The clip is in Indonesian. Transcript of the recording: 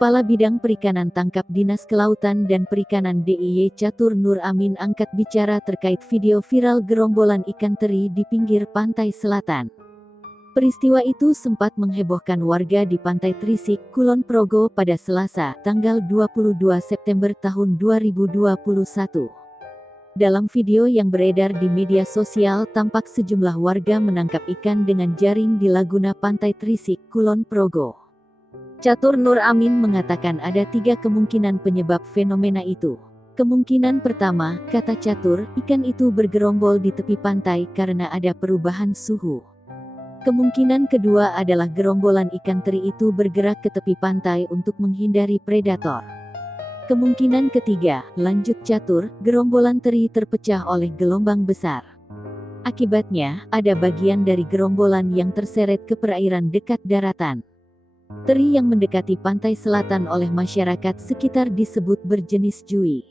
Kepala Bidang Perikanan Tangkap Dinas Kelautan dan Perikanan DIY Catur Nur Amin angkat bicara terkait video viral gerombolan ikan teri di pinggir pantai selatan. Peristiwa itu sempat menghebohkan warga di Pantai Trisik, Kulon Progo pada Selasa, tanggal 22 September tahun 2021. Dalam video yang beredar di media sosial tampak sejumlah warga menangkap ikan dengan jaring di Laguna Pantai Trisik, Kulon Progo. Catur Nur Amin mengatakan ada 3 kemungkinan penyebab fenomena itu. Kemungkinan pertama, kata Catur, ikan itu bergerombol di tepi pantai karena ada perubahan suhu. Kemungkinan kedua adalah gerombolan ikan teri itu bergerak ke tepi pantai untuk menghindari predator. Kemungkinan ketiga, lanjut Catur, gerombolan teri terpecah oleh gelombang besar. Akibatnya, ada bagian dari gerombolan yang terseret ke perairan dekat daratan. Teri yang mendekati pantai selatan oleh masyarakat sekitar disebut berjenis jui.